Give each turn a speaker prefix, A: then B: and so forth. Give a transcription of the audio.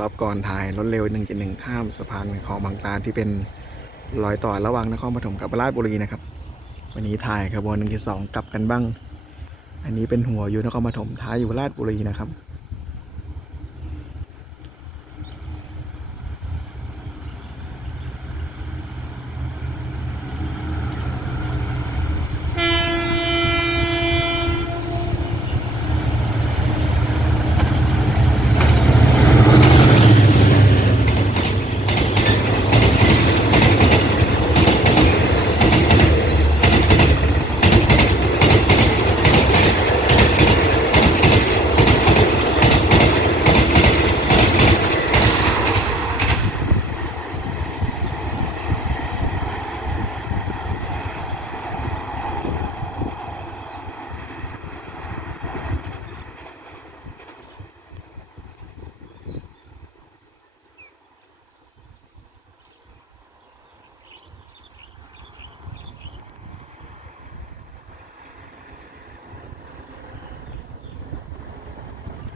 A: รอบก่อนถ่ายรถเร็ว 1.1 ข้ามสะพานคลองบางตาที่เป็นรอยต่อระหว่างนครปฐมกับราชบุรีนะครับ วันนี้ถ่ายขบวน1.2 กลับกันบ้าง อันนี้เป็นหัวอยู่นครปฐมท้ายอยู่ราชบุรีนะครับ